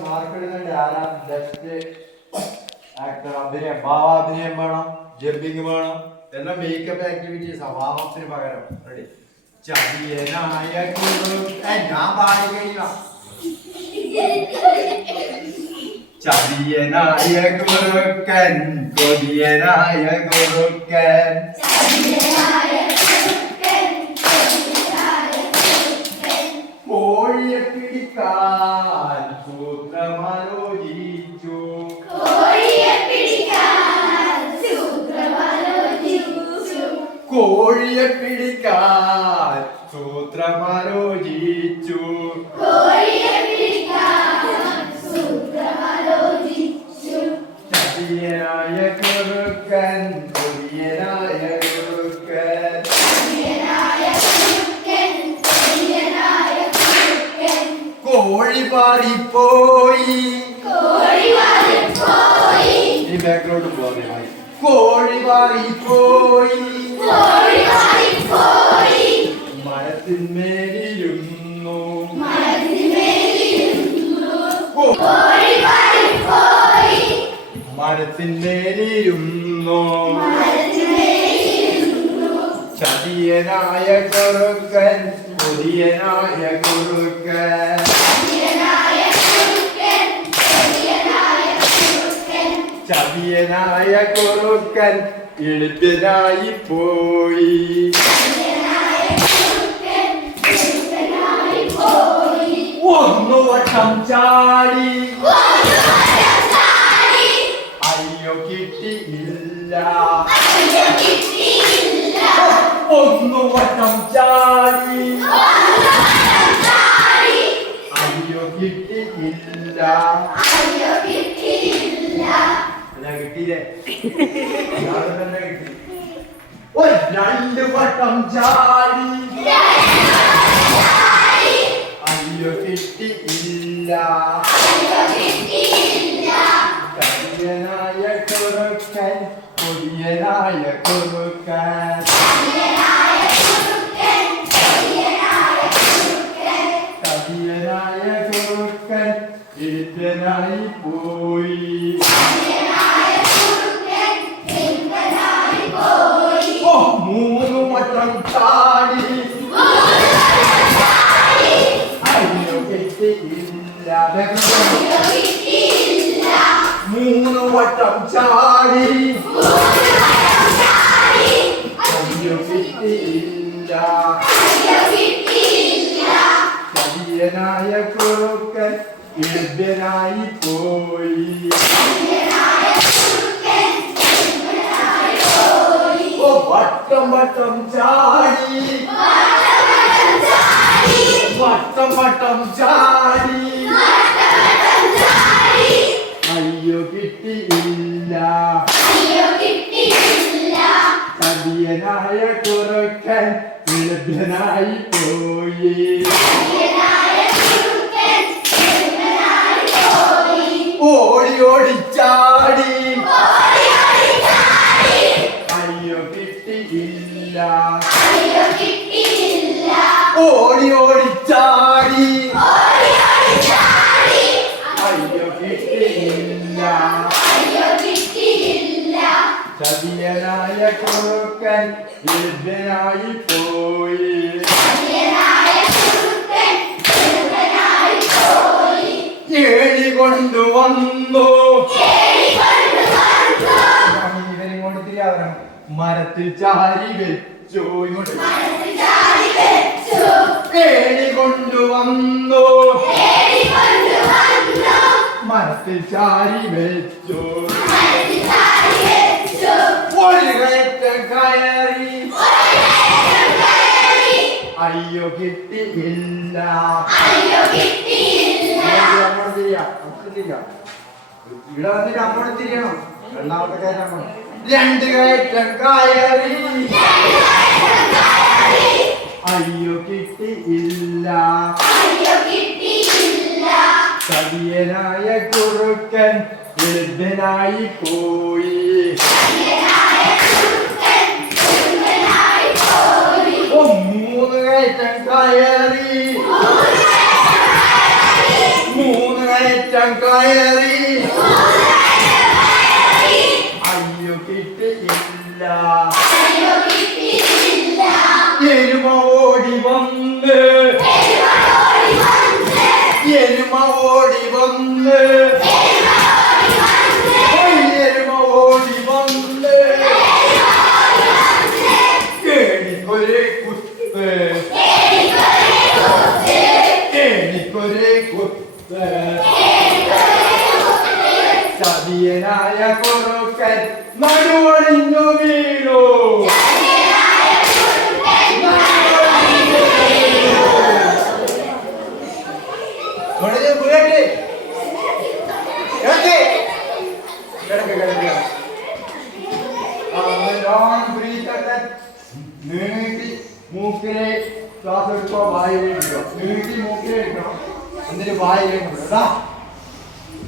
മാർക്കിടുന്നുണ്ട് ആരാ best actor അഭിനയം ഭാവാഭിനയം വേണം ജമ്പിങ് വേണം എല്ലാം മേക്കപ്പ് ആക്ടിവിറ്റീസ് ഭാവത്തിന് പകരം റെഡി ചതിയനായ ഞാൻ പാടി കഴിയുക ചതിയനായ ഗുരുക്കൻ കൊതിയനായ ഗുരുക്കൻ കോഴിയെ പിടിക്കാൻ സൂത്രമാലോചിച്ചു കോഴിയെ പിടിക്കാൻ സൂത്രമാലോചിച്ചു ചതിയനായ ഗുരുക്കൻ കൊതിയനായ ഗുരുക്കൻ കോഴി പാറിപ്പോയി ഈ ബാക്ക്ഗ്രൗണ്ട് പോകാൻ കോഴി പാറിപ്പോയി മരത്തിന്മേലിരുന്നു മരത്തിന്മേലിരുന്നു ചതിയനായ ഗുരുക്കൻ കൊതിയനായ ഗുരുക്കൻ ചതിയനായ ഗുരുക്കൻ എളുപ്പനായി പോയി ഒന്നു വട്ടം ചാടി അയ്യോ കിട്ടിയില്ല ഒന്നു വട്ടം ചാടി അയ്യോ കിട്ടിയില്ല കിട്ടിയില്ലേ തന്നെ കിട്ടി രണ്ട് വട്ടം ചാടി അയ്യോ കിട്ടിയില്ല കയ്യനായ കുറുക്കൻ കൊടിയനായ കുറുക്കൻ കയ്യനായ കുറുക്കൻ എഴുത്തനായി പോയി മൂന്ന് വട്ടം ചാടി അയ്യോ കിട്ടിയില്ല മൂന്ന് വട്ടം ചാടി അയ്യോ കിട്ടിയില്ല ചതിയനായ കുറുക്കൻ എഴുതനായി പോയി വട്ടം വട്ടം ചാടി വട്ടം വട്ടം ചാടി അയ്യോ കിട്ടിയില്ല ചതിയനായ കുറുക്കൻ എളുപ്പനായി പോയി ഓടി ഓടി ചാടി അയ്യോ കിട്ടിയില്ല ഓടി ഓടി ചാടി അയ്യോ കിട്ടിയില്ല ചതിയനായ കുറുക്കൻ എഴുതനായി പോയി ഏഴി കൊണ്ടുവന്നു ഇവരിങ്ങോട്ട് തിരിയാവണം മരത്തിൽ ചാരി വെച്ചു ഇങ്ങോട്ട് ഏഴി കൊണ്ടുവന്നു മരത്തിൽ ചാരി വെച്ചു ഒരു കയറ്റം കയറി അയ്യോ കിട്ടിയില്ല ഇവിടെ വന്നിട്ട് അങ്ങോട്ട് തിരിയണം രണ്ടാമത്തെ കയറ്റം രണ്ട് കയറ്റം കയറി അയ്യോ കിട്ടിയില്ല ചതിയനായ കുറുക്കൻ എഴുതനായി പോയി കയറ്റം കയറി 3 കയറ്റം കയറി അയ്യോ കിട്ടിയില്ല എരുമ ഓടി വന്ന് എരുമ ഓടി വന്ന് എരുമ ഓടി വന്ന് എനിക്കൊരു കുത്ത് എനിക്കൊരു കുത്ത് ചതിയനായ കുറുക്കൻ നടുവണിഞ്ഞു വീണു നീട്ടി മൂക്കിലെ ശ്വാസം എടുക്കുക വായുവിൽ ഇടുക നീട്ടി മൂക്കിലെ എടുക്കണം എന്നിട്ട് വായുവിൽ ഇടുക